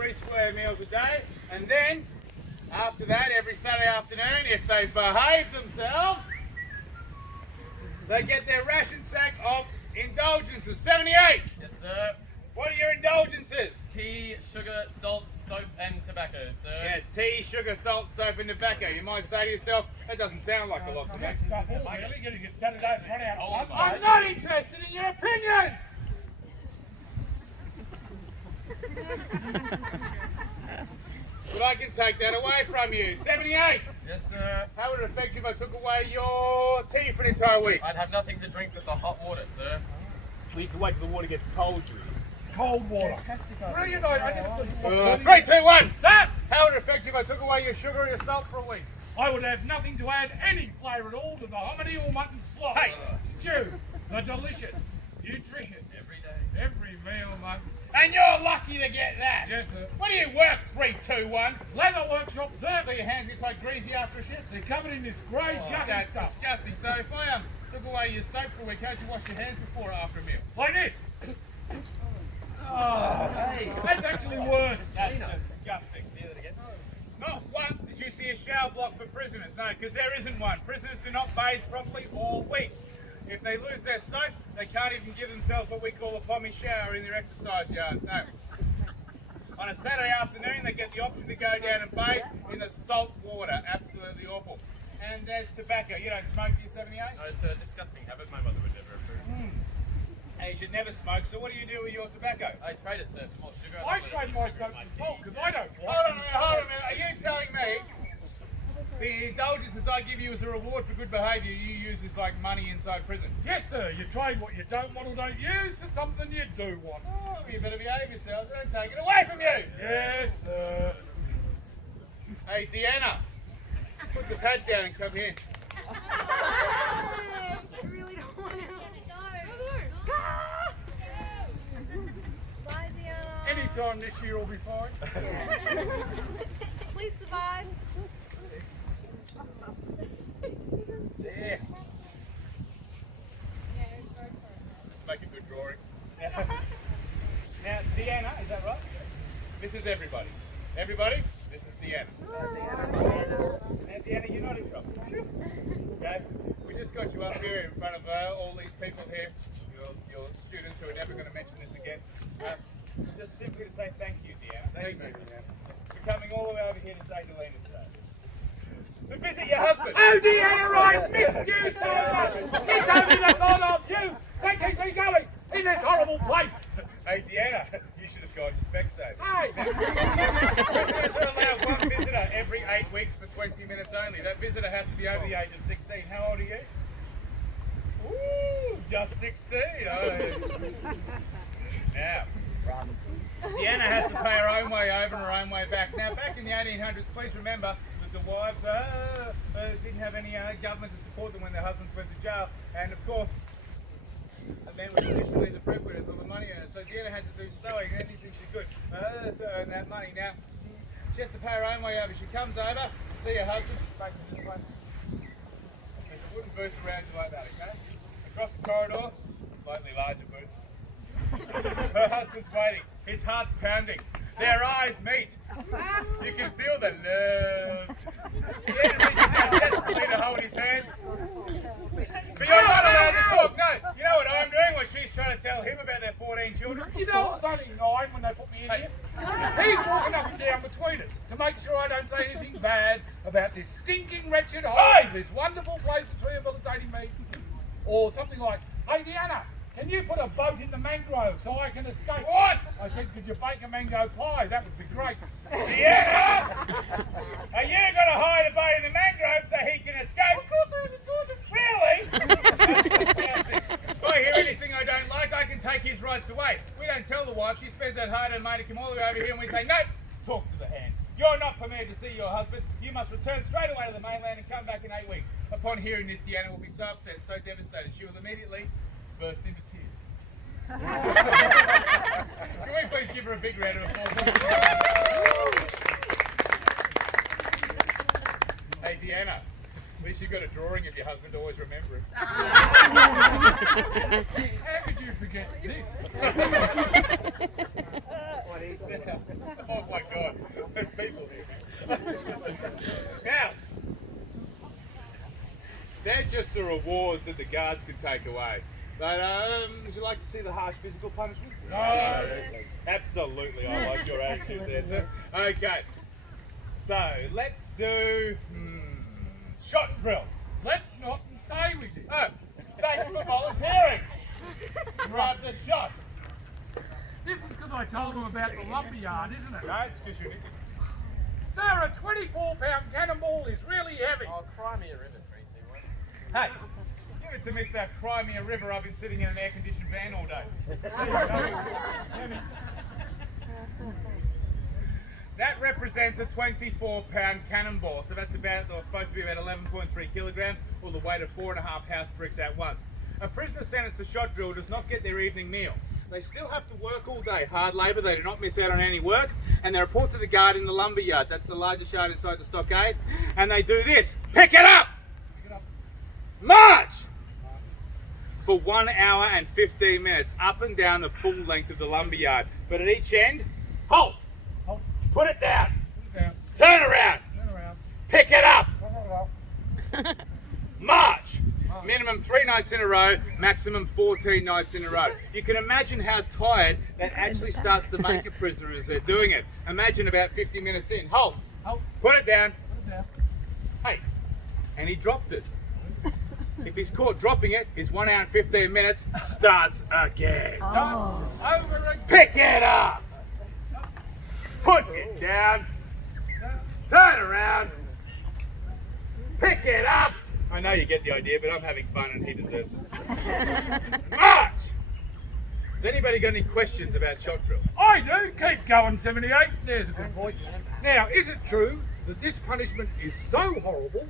3 square meals a day, and then after that, every Saturday afternoon, if they behave themselves, they get their ration sack of indulgences. 78. Yes, sir. What are your indulgences? Tea, sugar, salt, soap, and tobacco, sir. Yes, tea, sugar, salt, soap, and tobacco. You might say to yourself, that doesn't sound like a lot to me. Stuff all really going to get Saturday front out. I'm not interested in your opinions. But I can take that away from you. 78. Yes, sir. How would it affect you if I took away your tea for an entire week? I'd have nothing to drink with the hot water, sir. Well, you can wait till the water gets cold, you. Cold water. Brilliant, I just 3, 2, 1. That How would it affect you if I took away your sugar and your salt for a week? I would have nothing to add any flavour at all to the hominy or mutton slop. Hey. Stew, the delicious, nutritious, Every day. every meal mutton. And you're lucky to get that. Yes, sir. When do you work? 3, 2, 1. Leather workshop, sir. So your hands get quite greasy after a shift? They're covered in this grey gutty That's stuff. disgusting. So if I took away your soap for a week, how'd you wash your hands before or after a meal? Like this. Hey. That's actually worse. That's disgusting. Not once did you see a shower block for prisoners. No, because there isn't one. Prisoners do not bathe properly all week. If they lose their soap, they can't even give themselves what we call a pommy shower in their exercise yard. No. On a Saturday afternoon, they get the option to go down and bathe in the salt water. Absolutely awful. And there's tobacco. You don't smoke, do you, 78? No, it's a disgusting habit. My mother would never approve. And you should never smoke, so what do you do with your tobacco? I trade it, sir, for more sugar. I don't let trade it my be soap sugar in for salt tea. because I don't wash Hold on a it. minute, hold on a minute. Are you telling me the indulgences I give you as a reward for good behaviour you use is like money inside prison? Yes, sir. You trade what you don't want or don't use for something you do want. Oh, you better behave yourselves. I don't take it away from you. Yes, sir. Hey, Deanna, put the pad down and come here. I really don't want to. Bye, Deanna. Anytime this year will be fine. Please survive. There. Let's make a good drawing. Now, Deanna, is that right? This is everybody. Everybody, this is Deanna. Now, Deanna, you're not in trouble. Okay? We just got you up here in front of all these people here, your students who are never going to mention this again. Just simply to say thank you, Deanna. Thank you for coming all the way over here to say Helena today. To visit your husband. Oh, Deanna, I missed you so much. It's only the thought of you that keeps me going in this horrible place. Hey, Deanna, you should have gone to Specsavers. Hey. Prisoners are allowed one visitor every 8 weeks for 20 minutes only. That visitor has to be over the age of 16. How old are you? Ooh, just 16. Oh. Now, Deanna has to pay her own way over and her own way back. Now, back in the 1800s, please remember that the wives didn't have any government to support them when their husbands went to jail. And of course, the men were traditionally the breadwinners or the money earners. So Deanna had to do sewing, anything she could to earn that money. Now, she has to pay her own way over. She comes over to see her husband. She's facing this way. There's a wooden booth around you like that, okay? Across the corridor, slightly larger booth. Her husband's waiting. His heart's pounding. Their eyes meet. You can feel the love. Deanna reaches out desperately to hold his hand. But you're not allowed to talk. No, you know what I'm doing? Well, she's trying to tell him about their 14 children. You know, I was only 9 when they put me in here. He's walking up and down between us to make sure I don't say anything bad about this stinking, wretched hole, this wonderful place of rehabilitating me. Or something like, hey, Deanna, can you put a boat in the mangrove so I can escape? What? I said, could you bake a mango pie? That would be great. Deanna! Are you going to hide a boat in the mangrove so he can escape? Of course I understood. Really? If I hear anything I don't like, I can take his rights away. We don't tell the wife. She spends that hard-earned money to come all the way over here and we say, nope, talk to the hand. You're not permitted to see your husband. You must return straight away to the mainland and come back in 8 weeks. Upon hearing this, Deanna will be so upset, so devastated, she will immediately burst into tears. Can we please give her a big round of applause? Hey, Deanna, at least you've got a drawing of your husband to always remember him. How could you forget this? Oh my God, there's people here. Now, they're just the rewards that the guards can take away. But would you like to see the harsh physical punishments? No. Absolutely, I like your attitude there, sir. Okay, so let's do shot and drill. Let's not and say we did. Oh, thanks for volunteering. Grab the shot. This is because I told them about the lumberyard, isn't it? No, it's because you did. Sir, a 24-pound cannonball is really heavy. Oh, cry me a river, 3, 2, 1. Hey, give it to Mr. Crimea River. I've been sitting in an air-conditioned van all day. That represents a 24-pound cannonball, so that's supposed to be about 11.3 kilograms, or the weight of 4.5 house bricks at once. A prisoner sentenced to shot drill does not get their evening meal. They still have to work all day, hard labour, they do not miss out on any work, and they report to the guard in the lumber yard. That's the largest yard inside the stockade, and they do this: pick it up! March! For 1 hour and 15 minutes, up and down the full length of the lumber yard. But at each end, halt! Halt. Put it down! Down. Turn around! Turn around. Pick it up! Turn March! Minimum 3 nights in a row, maximum 14 nights in a row. You can imagine how tired that actually starts to make a prisoner as they're doing it. Imagine about 50 minutes in. Halt! Halt. Put it down! Put it down. Hey! And he dropped it. If he's caught dropping it, his 1 hour and 15 minutes starts again. Over again. Pick it up! Put it down! Turn around! Pick it up! I know you get the idea, but I'm having fun and he deserves it. March! Has anybody got any questions about shot drill? I do. Keep going, 78. There's a good point. Now, is it true that this punishment is so horrible,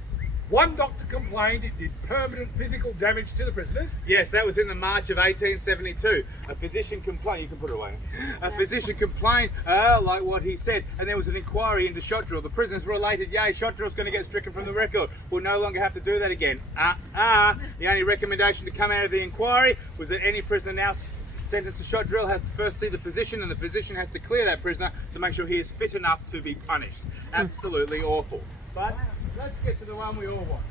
one doctor complained it did permanent physical damage to the prisoners? Yes, that was in the March of 1872. A physician complained, you can put it away. A physician complained, like what he said, and there was an inquiry into shot drill. The prisoners were elated, yay, shot drill's going to get stricken from the record. We'll no longer have to do that again. The only recommendation to come out of the inquiry was that any prisoner now sentenced to shot drill has to first see the physician, and the physician has to clear that prisoner to make sure he is fit enough to be punished. Absolutely awful. But let's get to the one we all want.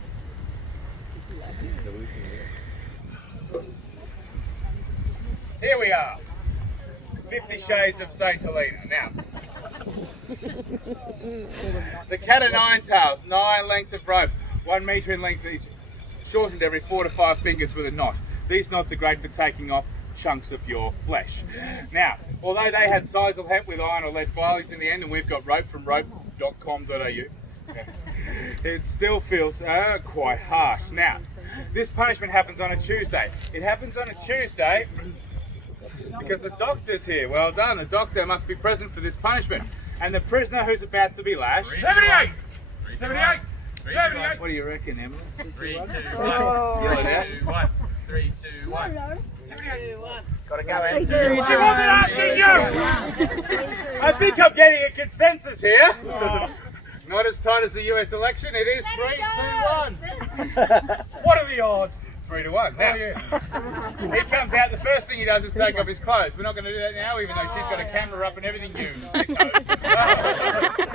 Here we are. 50 Shades of St. Helena. Now, the cat o' nine tails, 9 lengths of rope, 1 metre in length each, shortened every 4 to 5 fingers with a knot. These knots are great for taking off chunks of your flesh. Now, although they had sisal hemp with iron or lead filings in the end, and we've got rope from rope.com.au, it still feels quite harsh. Now, this punishment happens on a Tuesday. It happens on a Tuesday because the doctor's here. Well done, the doctor must be present for this punishment. And the prisoner who's about to be lashed... 78! 78! 78! What do you reckon, Emily? 3, 2, 1. Yell it out. 3, 2, 1. 3, 2, 1. 78! Gotta go, Em. She wasn't asking you! I think I'm getting a consensus here. Not as tight as the US election. It is 3 to 1. What are the odds? 3 to 1. Now, he comes out. The first thing he does is take off his clothes. We're not going to do that now, even though she's got a camera up and everything. You sicko.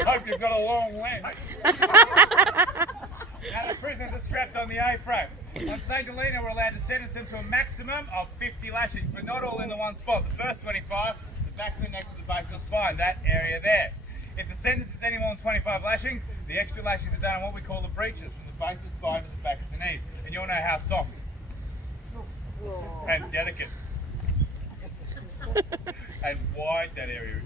Hope you've got a long lens. Now the prisoners are strapped on the A-frame. On St. Helena, we're allowed to sentence them to a maximum of 50 lashings, but not all in the one spot. The first 25, the back of the neck to the base of the spine, that area there. If the sentence is any more than 25 lashings, the extra lashings are done on what we call the breeches, from the base of the spine to the back of the knees. And you'll know how soft and delicate and wide that area is.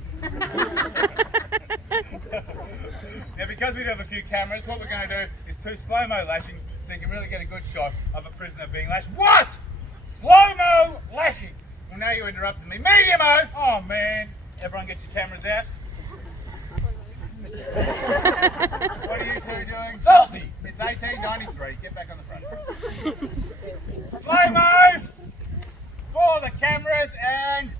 Now, because we do have a few cameras, what we're going to do is 2 slow-mo lashings so you can really get a good shot of a prisoner being lashed. What? Slow-mo lashing. Well, now you interrupted me. Medium-o! Oh, man. Everyone get your cameras out. What are you two doing? Selfie. It's 1893. Get back on the front. Slow-mo for the cameras and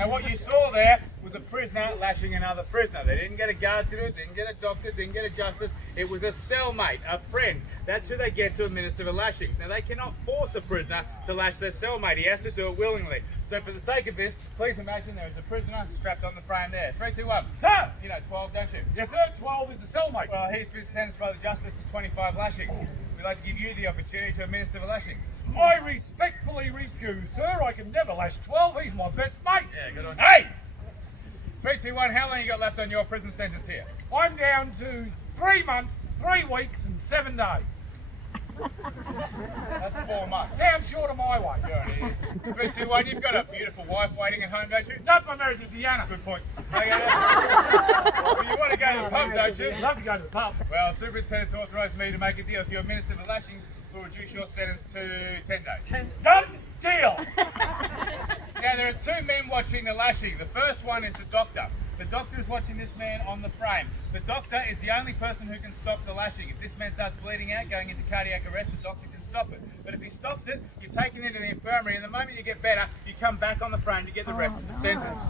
Now what you saw there was a prisoner lashing another prisoner. They didn't get a guard to do it, didn't get a doctor, didn't get a justice. It was a cellmate, a friend. That's who they get to administer the lashings. Now they cannot force a prisoner to lash their cellmate. He has to do it willingly. So for the sake of this, please imagine there is a prisoner strapped on the frame there. 3, 2, 1. Sir! You know 12, don't you? Yes, sir. 12 is the cellmate. Well, he's been sentenced by the justice to 25 lashings. We'd like to give you the opportunity to administer the lashing. I respectfully refuse, sir. I can never lash 12. He's my best mate. Yeah, good on you. Hey! 3, 2, 1. How long you got left on your prison sentence here? I'm down to 3 months, 3 weeks, and 7 days. That's 4 months. Sounds short of my way. You're an idiot. 3, 2, 1. You've got a beautiful wife waiting at home, don't you? Nope, I'm married to Deanna. Good point. Okay. Well, you want to go to the pub, don't you? I'd love to go to the pub. Well, Superintendent authorised me to make a deal. If you administer the lashings, we'll reduce your sentence to 10 days. Done deal. Now, there are 2 men watching the lashing. The first one is the doctor. The doctor is watching this man on the frame. The doctor is the only person who can stop the lashing. If this man starts bleeding out, going into cardiac arrest, the doctor can stop it. But if he stops it, you're taken into the infirmary, and the moment you get better, you come back on the frame to get the rest of the sentence.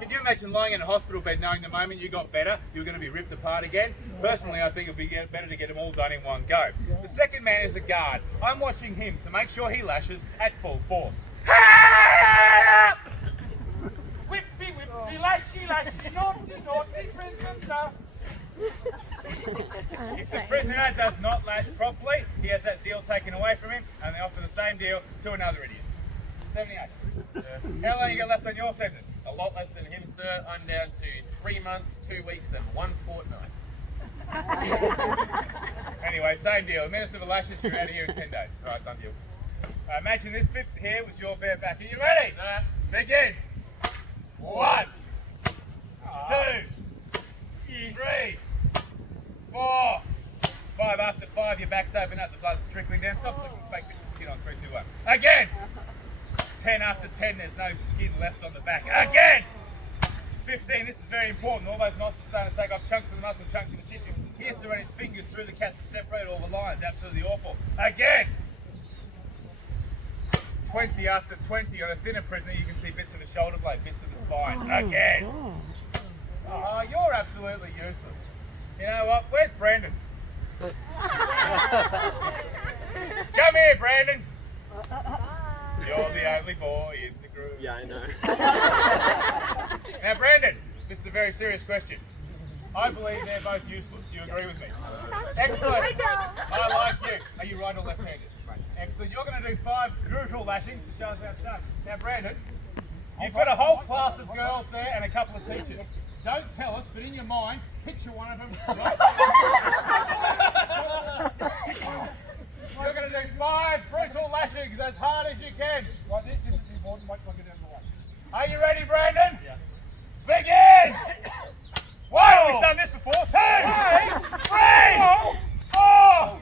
Can you imagine lying in a hospital bed knowing the moment you got better, you're going to be ripped apart again? Personally, I think it would be better to get them all done in one go. The second man is a guard. I'm watching him to make sure he lashes at full force. Whippy, whippy, lashy, lashy, naughty, naughty, prisoner. If the prisoner does not lash properly, he has that deal taken away from him, and they offer the same deal to another idiot. 78. How long you got left on your sentence? A lot less than him, sir. I'm down to 3 months, 2 weeks, and 1 fortnight. Anyway, same deal. Administer the lashes, you're out of here in 10 days. All right, done deal. Imagine this bit here was your bare back. Are you ready? Begin. 1, 2, 3, 4, 5. After 5, your back's open up, the blood's trickling down. Stop looking fake bits of skin on. 3, 2, 1. Again. 10 after 10, there's no skin left on the back. Again. 15, this is very important. All those knots are starting to take off chunks of the muscle, chunks of the tissue. He has to run his fingers through the cat to separate all the lines. Absolutely awful. Again. 20 after 20. On a thinner prisoner, you can see bits of the shoulder blade, bits of the spine. Again. Oh, you're absolutely useless. You know what? Where's Brandon? Come here, Brandon. You're the only boy in the group. Yeah, I know. Now, Brandon, this is a very serious question. I believe they're both useless. Do you agree with me? Excellent. I like you. Are you right or left-handed? Excellent. You're going to do 5 brutal lashings to show us how it's done. Now, Brandon, you've got a whole class of girls there and a couple of teachers. Don't tell us, but in your mind, picture one of them. You're going to do 5 brutal lashings as hard as you can. Right, this is important. Wait till I get down the way. Are you ready, Brandon? Yeah. Begin! 1, we've done this before. 2, 3, 4,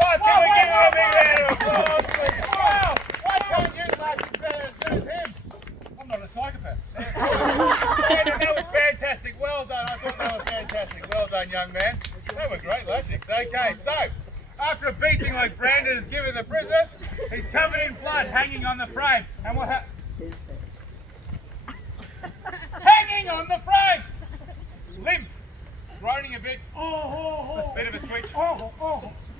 5. Can we give him a big round of applause, please? Wow! Why can't you lash as bad as good as him? I'm not a psychopath. Brandon, that was fantastic. Well done. I thought that was fantastic. Well done, young man. They were great lashings. Okay, so after a beating like Brandon has given the prisoner, he's covered in blood, hanging on the frame. And what happened? Hanging on the frame! Limp, groaning a bit, bit of a twitch.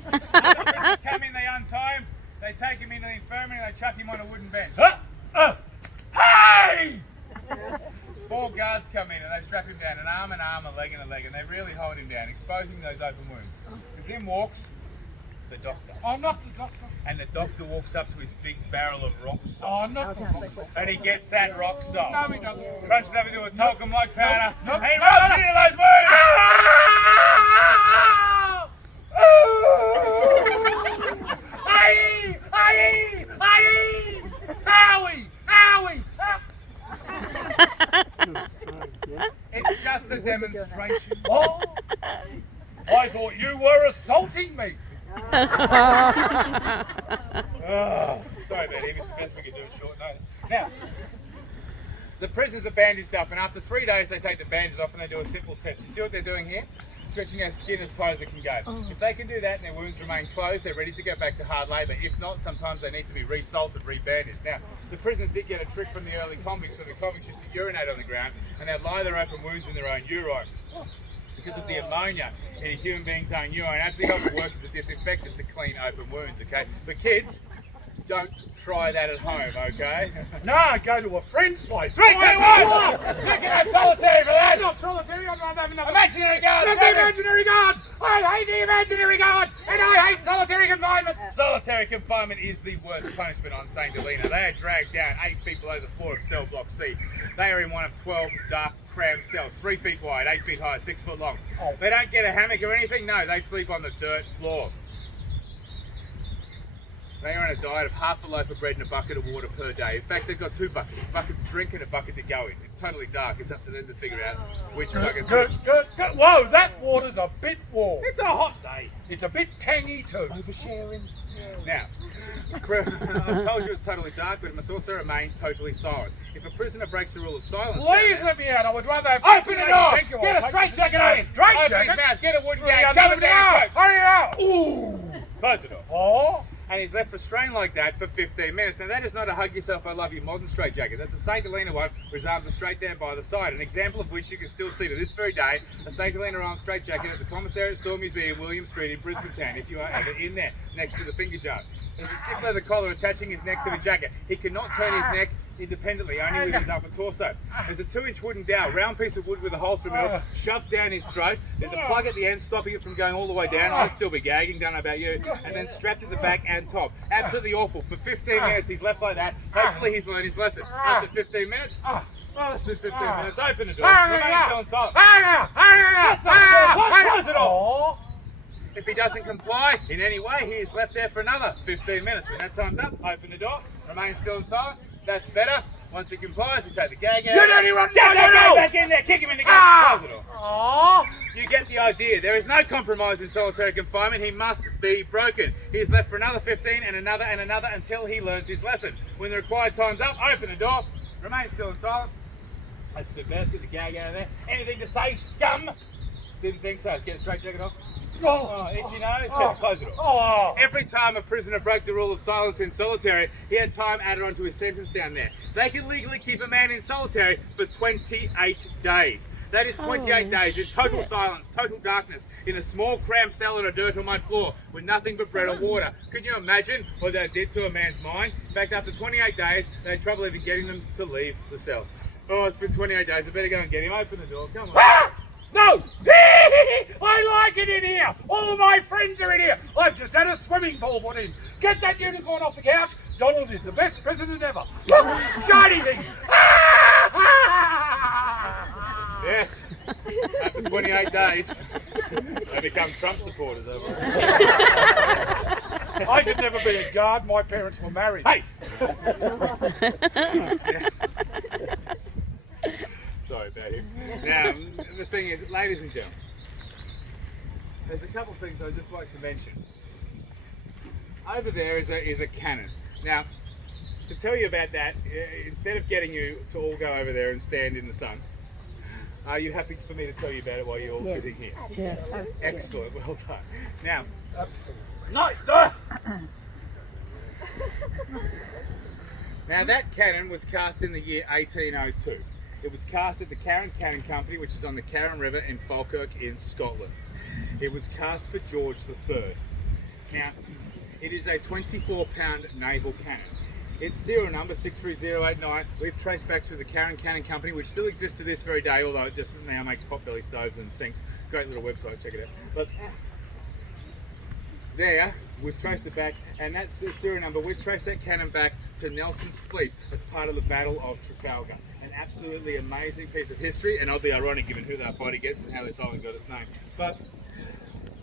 The prisoners come in, they untie him, they take him into the infirmary, and they chuck him on a wooden bench. Hey! 4 guards come in and they strap him down, an arm, a leg, and they really hold him down, exposing those open wounds. As in walks the doctor. I'm not the doctor. And the doctor walks up to his big barrel of rock salt. I'm not the doctor. And he gets that rock salt. No, he doesn't. Crunches up into a talcum like powder. Nope. And he rubs it into those wounds. Aye! Aye! Aye! Owie! Owie! It's just a demonstration. Oh! I thought you were assaulting me. Sorry about him, it's the best we can do at short notice. Now, the prisoners are bandaged up, and after 3 days they take the bandages off and they do a simple test. You see what they're doing here? stretching our skin as tight as it can go. If they can do that and their wounds remain closed, they're ready to go back to hard labour. If not, sometimes they need to be re-salted, re-bandaged. Now, the prisoners did get a trick from the early convicts, where the convicts used to urinate on the ground and they'd lie their open wounds in their own urine. Because of the ammonia in a human being's own urine, actually helps work as a disinfectant to clean open wounds, okay? But kids, don't try that at home, okay? No, go to a friend's place. 3, 2, 1! You can have solitary for that! Not solitary, I'm not having another. Imaginary guards! Not the imaginary guards! I hate the imaginary guards! And I hate solitary confinement! Solitary confinement is the worst punishment on St. Helena. They are dragged down 8 feet below the floor of cell block C. They are in one of 12 dark, crammed cells, 3 feet wide, 8 feet high, 6 foot long. They don't get a hammock or anything, no, they sleep on the dirt floor. They are on a diet of half a loaf of bread and a bucket of water per day. In fact, they've got 2 buckets, a bucket to drink and a bucket to go in. It's totally dark, it's up to them to figure out which bucket. Good. Whoa, that water's a bit warm. It's a hot day. It's a bit tangy too. Oversharing. Now, I've told you it's totally dark, but it must also remain totally silent. If a prisoner breaks the rule of silence, Please let me out. I would rather have... open the door! Get a straitjacket on him! Straight Open jacket? his mouth, get a wooden Hurry gag, up, shove it down his throat! hurry up! Ooh! Close the door. Oh? And he's left restrained like that for 15 minutes. Now that is not a hug yourself, I love you modern straitjacket. That's a St. Helena one where his arms are straight down by the side. An example of which you can still see to this very day, a St. Helena arm straitjacket at the Commissariat Store Museum, William Street in Brisbane Town, if you are ever in there, next to the finger jar. There's a stiff leather collar attaching his neck to the jacket. He cannot turn his neck independently, only with his upper torso. There's a 2-inch wooden dowel, round piece of wood with a hole through the middle, shoved down his throat. There's a plug at the end stopping it from going all the way down. I'd still be gagging, don't know about you. And then strapped at the back and top. Absolutely awful. For 15 minutes he's left like that. Hopefully he's learned his lesson. After 15 minutes, it's been 15 minutes. Open the door. Remain still and silent. Close it all. If he doesn't comply in any way, he is left there for another 15 minutes. When that time's up, open the door, remain still and silent. That's better. Once he complies, we take the gag out. You dirty rotten Get that dog! guy back in there, kick him in the gut, close the door. Oh! You get the idea. There is no compromise in solitary confinement. He must be broken. He is left for another 15 and another until he learns his lesson. When the required time's up, open the door, remain still and silent. That's a good bet. Get the gag out of there. Anything to say, scum? Didn't think so. Let's get a straight jacket off. Oh, itchy nose. Close it off. Every time a prisoner broke the rule of silence in solitary, he had time added onto his sentence down there. They could legally keep a man in solitary for 28 days. That is 28 days in total silence, total darkness, in a small cramped cell on a dirt or mud floor with nothing but bread or water. Can you imagine what that did to a man's mind? In fact, after 28 days, they had trouble even getting them to leave the cell. Oh, it's been 28 days. I better go and get him. Open the door. Come on. No! I like it in here! All my friends are in here! I've just had a swimming pool put in. Get that unicorn off the couch! Donald is the best president ever! Look! Shiny things! Yes. After 28 days, they become Trump supporters. I could never be a guard. My parents were married. Hey! Sorry about him. Now, the thing is, ladies and gentlemen, there's a couple of things I'd just like to mention. Over there is a cannon. Now, to tell you about that, instead of getting you to all go over there and stand in the sun, are you happy for me to tell you about it while you're all sitting here? Yes. Excellent, well done. Now, now that cannon was cast in the year 1802. It was cast at the Carron Cannon Company, which is on the Carron River in Falkirk in Scotland. It was cast for George III. Now, it is a 24-pound naval cannon. Its serial number 63089 we've traced back to the Carron Cannon Company, which still exists to this very day, although it just now makes potbelly stoves and sinks. Great little website, check it out. But there, we've traced it back, and that's the serial number. We've traced that cannon back to Nelson's fleet as part of the Battle of Trafalgar. An absolutely amazing piece of history, and oddly ironic given who that fight against and how this island got its name. But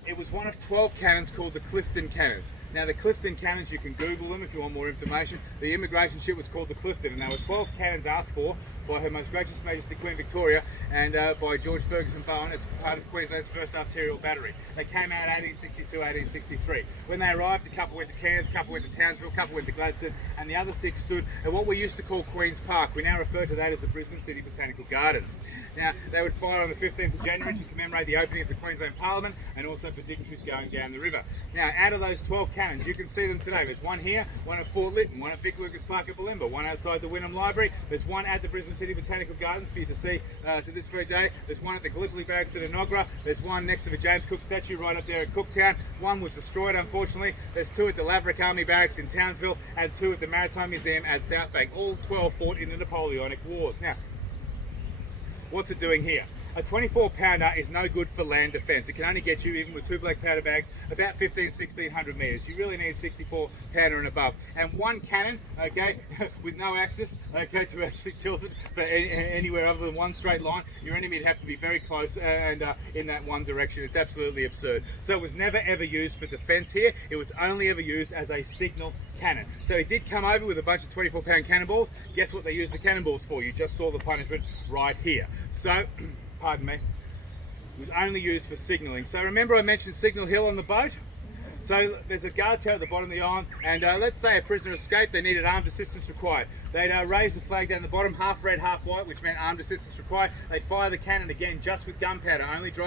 it was one of 12 cannons called the Clifton Cannons. Now the Clifton Cannons, you can Google them if you want more information. The immigration ship was called the Clifton, and there were 12 cannons asked for by Her Most Gracious Majesty Queen Victoria and by George Ferguson Bowen. It's part of Queensland's first arterial battery. They came out 1862, 1863. When they arrived, a couple went to Cairns, a couple went to Townsville, a couple went to Gladstone, and the other 6 stood at what we used to call Queen's Park. We now refer to that as the Brisbane City Botanical Gardens. Now, they would fire on the 15th of January to commemorate the opening of the Queensland Parliament and also for dignitaries going down the river. Now, out of those 12 cannons, you can see them today. There's one here, one at Fort Lytton, one at Vic Lucas Park at Bulimba, one outside the Wynnum Library. There's one at the Brisbane City Botanical Gardens for you to see to this very day. There's one at the Gallipoli Barracks at Enoggera. There's one next to the James Cook statue right up there at Cooktown. One was destroyed, unfortunately. There's 2 at the Laverick Army Barracks in Townsville and 2 at the Maritime Museum at South Bank. All 12 fought in the Napoleonic Wars. Now, what's it doing here? A 24 pounder is no good for land defence. It can only get you, even with 2 black powder bags, about 1600 metres. You really need 64 pounder and above. And one cannon, okay, with no axis, okay, to actually tilt it for anywhere other than one straight line, your enemy would have to be very close and in that one direction. It's absolutely absurd. So it was never ever used for defence here. It was only ever used as a signal cannon. So he did come over with a bunch of 24-pound cannonballs. Guess what they used the cannonballs for? You just saw the punishment right here. So, pardon me, it was only used for signalling. So remember I mentioned Signal Hill on the boat? So there's a guard tower at the bottom of the island, and let's say a prisoner escaped, they needed armed assistance required. They'd raise the flag down the bottom, half red, half white, which meant armed assistance required. They'd fire the cannon again just with gunpowder, only dry